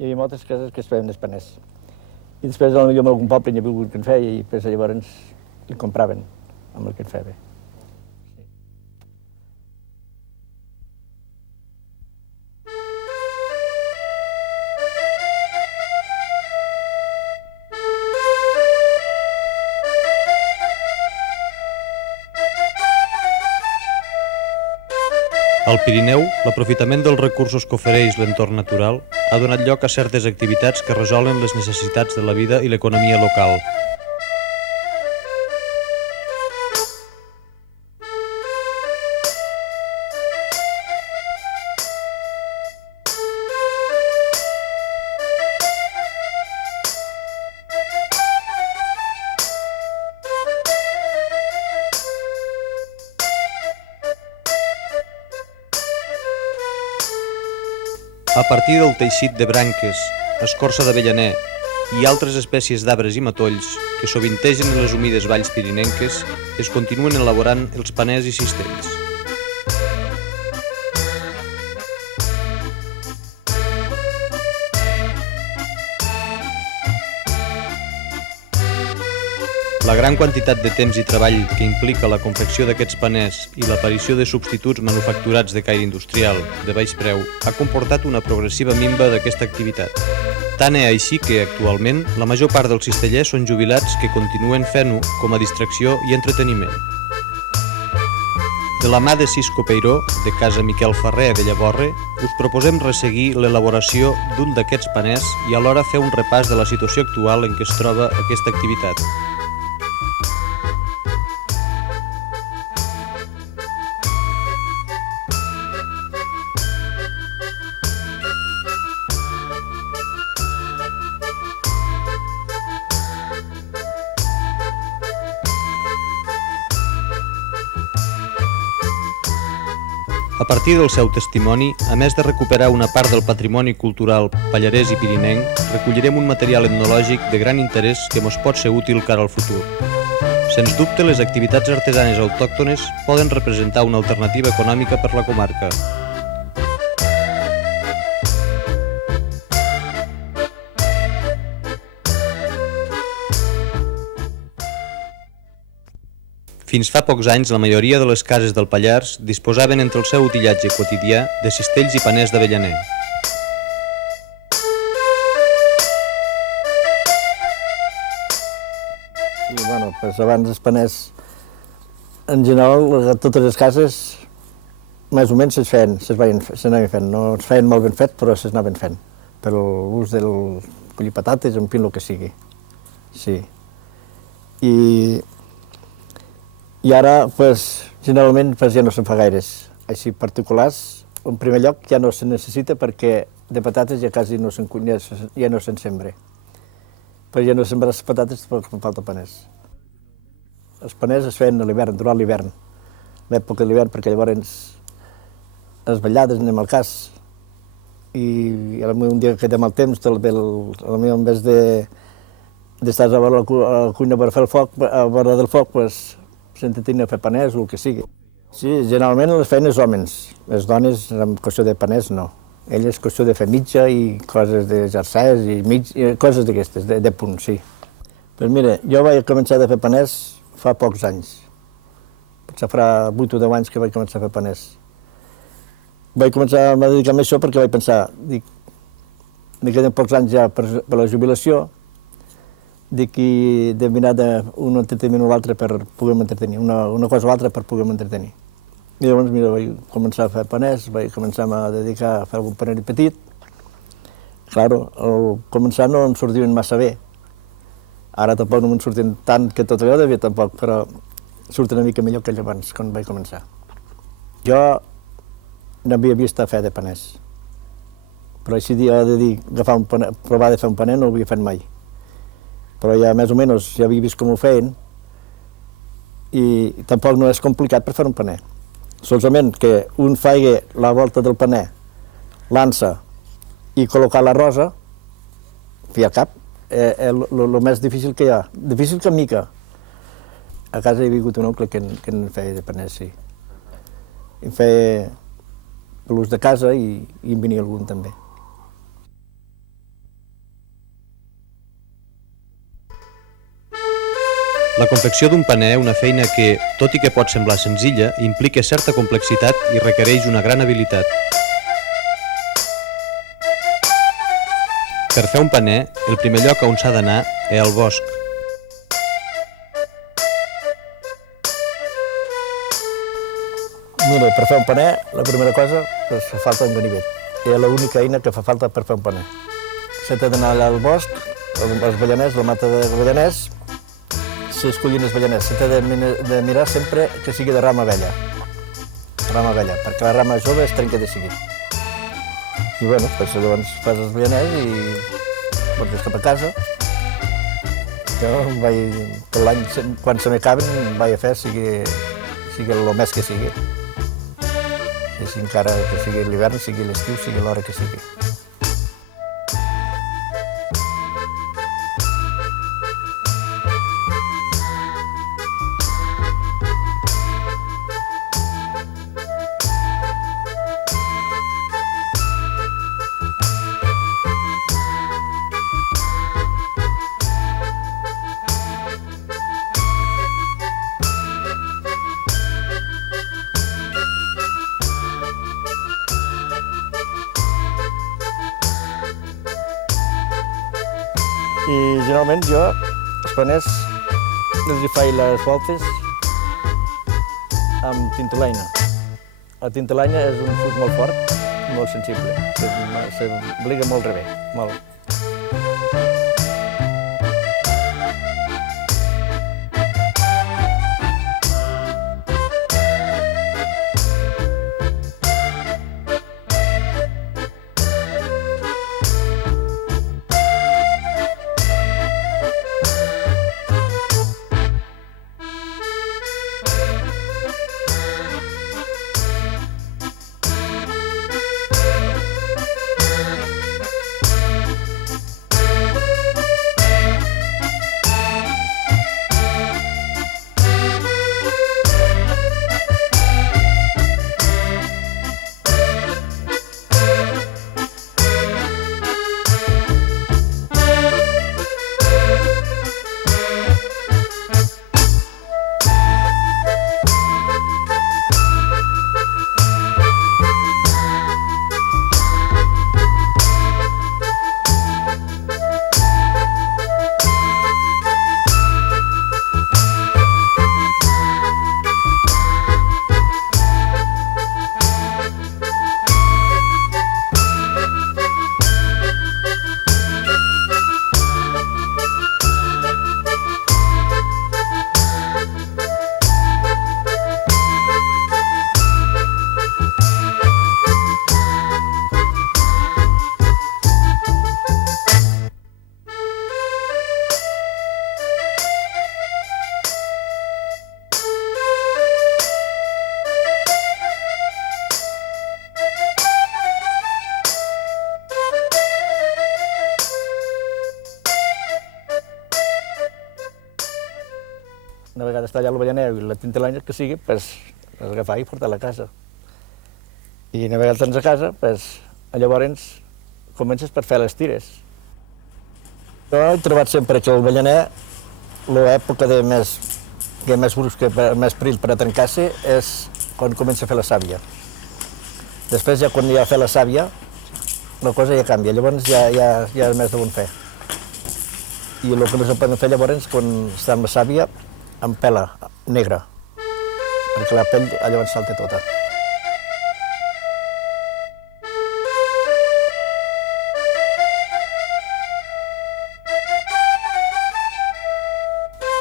Hi havia moltes cases que es feien els paners. I després jo en algun poble hi havia algú que en feia i després llavors li compraven amb el que en feia. Al Pirineu, l'aprofitament dels recursos que ofereix l'entorn natural ha donat lloc a certes activitats que resolen les necessitats de la vida i l'economia local. A partir del teixit de branques, escorça d'avellaner i altres espècies d'arbres i matolls que sovintegen en les humides valls pirinenques, es continuen elaborant els paners i cistells. La gran quantitat de temps i treball que implica la confecció d'aquests paners i l'aparició de substituts manufacturats de caire industrial de baix preu ha comportat una progressiva minva d'aquesta activitat. Tant és així que, actualment, la major part dels cistellers són jubilats que continuen fent-ho com a distracció i entreteniment. De la mà de Cisco Peiró, de Casa Miquel Ferrer de Llavorre, us proposem resseguir l'elaboració d'un d'aquests paners i alhora fer un repàs de la situació actual en què es troba aquesta activitat. A partir del seu testimoni, a més de recuperar una part del patrimoni cultural pallarès i pirinenc, recollirem un material etnològic de gran interès que mos pot ser útil cara al futur. Sens dubte, les activitats artesanes autòctones poden representar una alternativa econòmica per la comarca. Fins fa pocs anys, la majoria de les cases del Pallars disposaven entre el seu utillatge quotidià de cistells i paners d'avellaner. Abans els paners, en general, a totes les cases, més o menys s'anaven fent. No es feien molt ben fet, però s'anaven fent, per l'ús del collir patates, en fi, el que sigui. Sí. I ara, generalment, ja no se'n fa gaires. Així, particulars, en primer lloc, ja no se necessita perquè de patates ja quasi no se'n sembra. Però ja no sembrar les patates perquè em falta paners. Els paners es feien a l'hivern, durant l'hivern, l'època de l'hivern, perquè llavors les vetllades anem al cas. I un dia que té mal temps, potser en vez d'estar a la cuina per fer el foc, a vora del foc, s'entretenia a fer paners o el que sigui. Sí, generalment les feien els homes. Les dones, en qüestió de paners, no. Elles, qüestió de fer mitja i coses de jerseis i coses d'aquestes, de punt, sí. Doncs mira, jo vaig començar a fer paners fa pocs anys. Potser farà 8 o 10 anys que vaig començar a fer paners. Vaig començar a dedicar-me a això perquè vaig pensar, me queden pocs anys ja per la jubilació, de mirar d'un entreteniment o l'altre per poder-me entretenir, una cosa o l'altra per poder-me entretenir. I llavors, mira, vaig començar a fer paners, vaig començar a dedicar a fer algun paner petit. Claro, al començar no em sortien massa bé. Ara tampoc no me'n surten tant que tot allò devia tampoc, però surten una mica millor que abans, quan vaig començar. Jo no havia vist a fer de paners, però així de dir, provar de fer un paner no ho havia fet mai. Però ja més o menys ja havia vist com ho feien i tampoc no és complicat per fer un paner. Solament que un faci la volta del paner, l'ansa i col·locar la rosa, fi al cap, el més difícil que hi ha. Difícil que mica. A casa hi havia hagut un oncle que en feia de paners, sí. en feia l'ús de casa i en venia algun també. La confecció d'un paner, una feina que, tot i que pot semblar senzilla, implica certa complexitat i requereix una gran habilitat. Per fer un paner, el primer lloc on s'ha d'anar és al bosc. Mira, per fer un paner, la primera cosa, fa falta un ganivet. És l'única eina que fa falta per fer un paner. S'ha d'anar allà al bosc, als ballaners, la mata de ballaners, s'escollint els ballaners. S'ha de mirar sempre que sigui de rama vella, perquè la rama jove es trenca de seguit. I bueno, llavors fas els ballaners i portes cap a casa. Jo tot l'any, quan se m'acaben, vaig a fer, sigui el mes que sigui. Si encara que sigui l'hivern, sigui l'estiu, sigui l'hora que sigui. I generalment jo, els paners, els hi faig les voltes amb tintolaina. La tintolaina és un fus molt fort i molt sensible, s'obliga molt bé, molt. Una vegada està allà el ballaner i la tintolaina que sigui, agafar i portar-la a casa. I una vegada tens a casa, llavors comences per fer les tires. Jo he trobat sempre que el ballaner, l'època que és més brusc, més perill per a trencar-se, és quan comença a fer la sàvia. Després, ja quan ja ha fet la sàvia, la cosa ja canvia, llavors ja és més d'on fer. I el que no se pot fer llavors, quan està amb la sàvia, amb pela negra, perquè la pell llavors salta tota.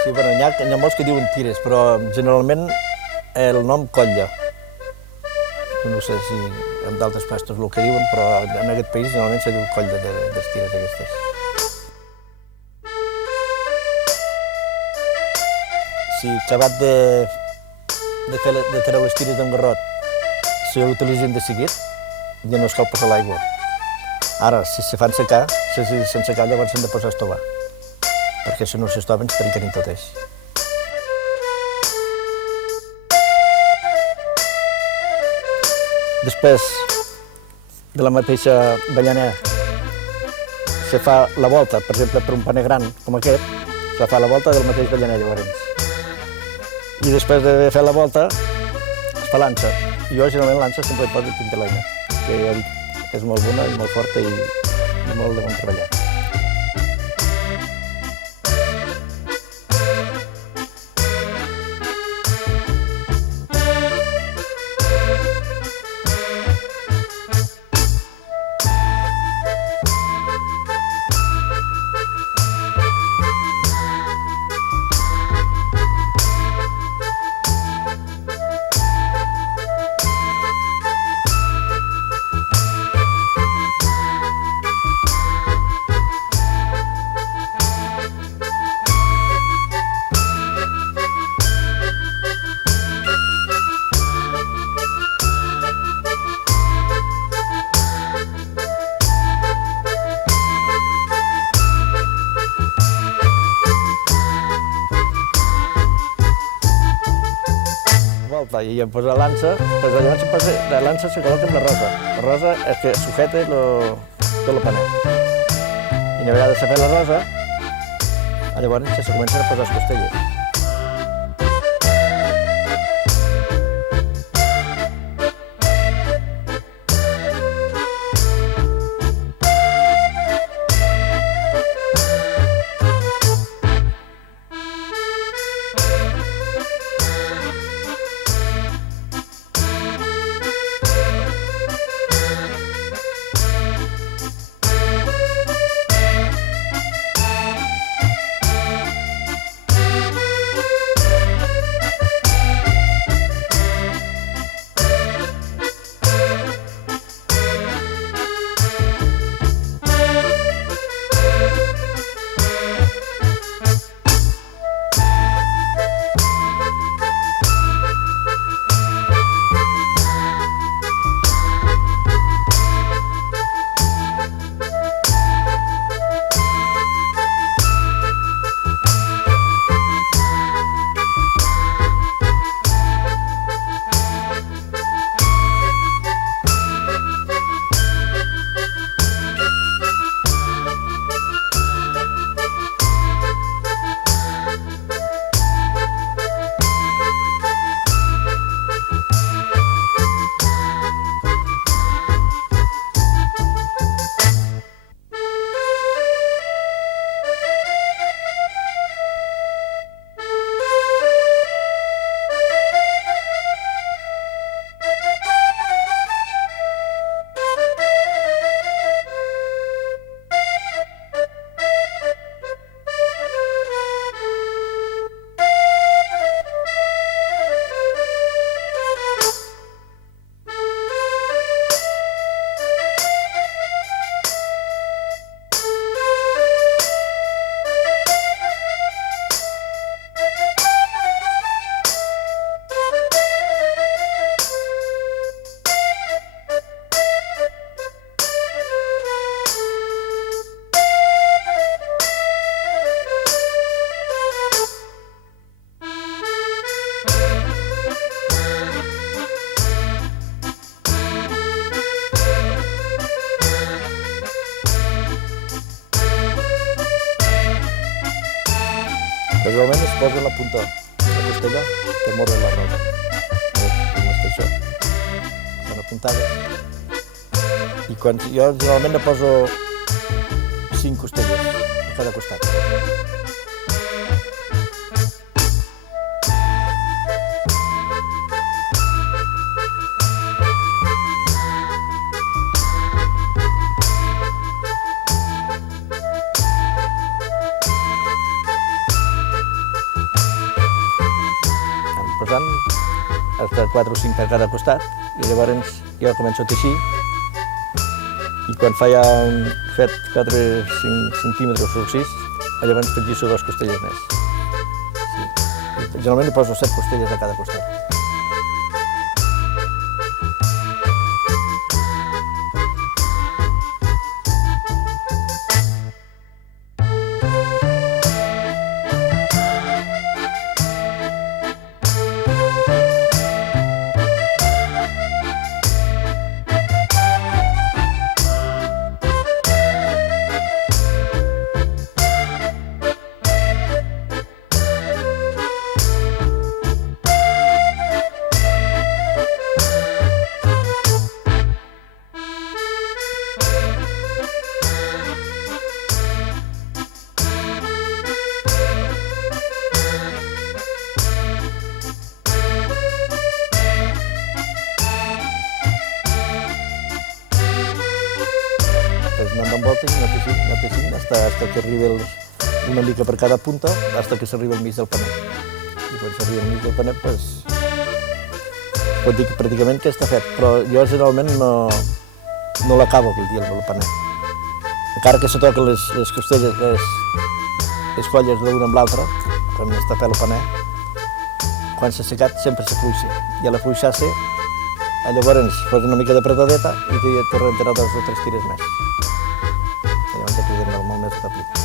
Sí, bueno, n'hi ha molts que diuen tires, però generalment el nom colla. No sé si en d'altres pastos el que diuen, però en aquest país generalment se diu colla de les tires aquestes. Si acabat de treure les tires d'un garrot s'utilitzen de seguit, ja no es cal posar l'aigua. Ara, si se fan secar, sense secar llavors s'han de posar a estovar, perquè si no s'estoven es trencaran totes. Després de la mateixa ballaner se fa la volta, per exemple, per un paner gran com aquest, se fa la volta del mateix ballaner llavors. I després de fer la volta es fa l'ansa. I jo generalment l'ansa sempre hi poso tintelanya, que ja dic, és molt bona i molt forta i molt de bon treballar. I em posa l'ansa, doncs llavors la l'ansa se col·loca amb la rosa. La rosa és que sujeta tot el paner. I una vegada s'ha fet la rosa, llavors se comencen a posar les costelles. Regularment es posa la punta de la costella que morde la rosa. Com està això. Són apuntades. I jo generalment ne poso 5 costelles a cada costat. Posant hasta 4 o 5 per cada costat i llavors jo començo a teixir i quan fa ja un fet 4 o 5 centímetres o 6, llavors afegeixo 2 costelles més. Sí. Generalment hi poso 7 costelles a cada costat. donant voltes, anar teixint, hasta que arribi una mica per cada punta, hasta que s'arriba al mig del panet. I quan s'arriba al mig del panet, pues, pot dir pràcticament que està fet, però jo generalment no l'acabo aquell dia, el panet. Encara que se toquen les costelles, les colles l'una amb l'altra, quan està fet el panet, quan s'ha secat sempre s'afluixa. I a l'afluixar-se, llavors fos una mica d'apretadeta i te rentarà 2 o 3 tires més. Llavors ja queda molt més d'aplicar.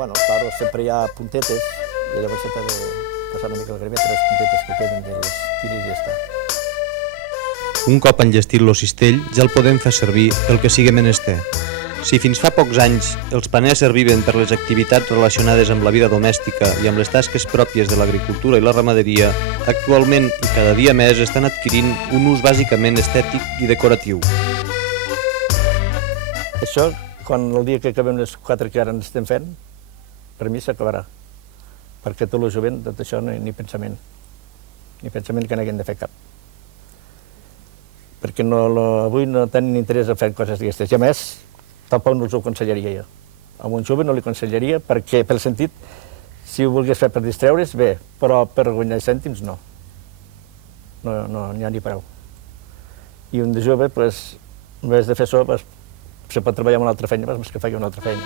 Bueno, claro, sempre hi ha puntetes i llavors s'ha de passar una mica el gravet, 3 puntetes que queden de les tires i ja està. Un cop enllestit el cistell, ja el podem fer servir el que sigui menester. Si fins fa pocs anys els paners serviven per les activitats relacionades amb la vida domèstica i amb les tasques pròpies de l'agricultura i la ramaderia, actualment i cada dia més estan adquirint un ús bàsicament estètic i decoratiu. Això, quan el dia que acabem les 4 que ara ens estem fent, per mi s'acabarà, perquè tot el jovent, tot això, ni pensament que n'haguem de fer cap. Perquè avui no tenen interès a fer coses d'aquestes, i a més, tampoc no us ho aconsellaria jo. A un jove no li aconsellaria, perquè, pel sentit, si ho volgués fer per distreure's, bé, però per guanyar cèntims, no. No n'hi ha ni prou. I un de jove, en vez de fer això, se pot treballar en una altra feina, més que faci una altra feina.